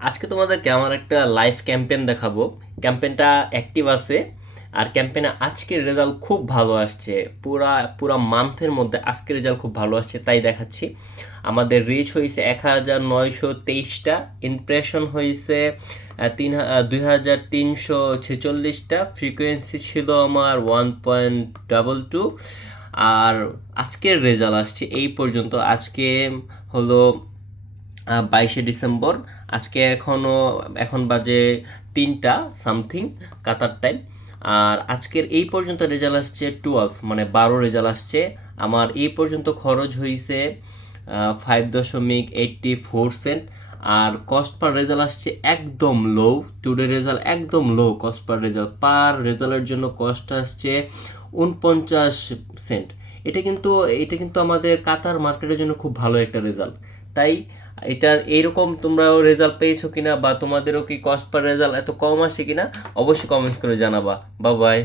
আজকে তোমাদেরকে আমার একটা লাইভ ক্যাম্পেইন দেখাবো। ক্যাম্পেইনটা অ্যাক্টিভ আছে, আর ক্যাম্পেইনে আজকের রেজাল্ট খুব ভালো আসছে। পুরা পুরা মান্থের মধ্যে আজকের রেজাল্ট খুব ভালো আসছে, তাই দেখাচ্ছি। আমাদের রিচ হয়েছে 1923টা, ইমপ্রেশন হয়েছে 2346টা, ফ্রিকোয়েন্সি ছিল আমার 1.22। আর আজকের রেজাল্ট আসছে এই পর্যন্ত। আজকে হলো 22শে ডিসেম্বর। আজকে এখন বাজে 3টা সামথিং কাতার টাইম। আর আজকের এই পর্যন্ত রেজাল্ট আসছে 12 রেজাল্ট আসছে। আমার এই পর্যন্ত খরচ হয়েছে 5.84 সেন্ট। আর কস্ট পার রেজাল্ট আসছে একদম লো। টুডে রেজাল্ট একদম লো। কস্ট পার রেজাল্ট, পার রেজাল্টের জন্য কস্ট আসছে 49 সেন্ট। এটা কিন্তু এটা কিন্তু আমাদের কাতার মার্কেটের জন্য খুব ভালো একটা রেজাল্ট। তাই এটা এইরকম তোমরাও রেজাল্ট পেয়েছো কিনা, বা তোমাদেরও কি কস্ট পার রেজাল্ট এত কম আসে কিনা, অবশ্যই কমেন্টস করে জানাবা। Bye bye.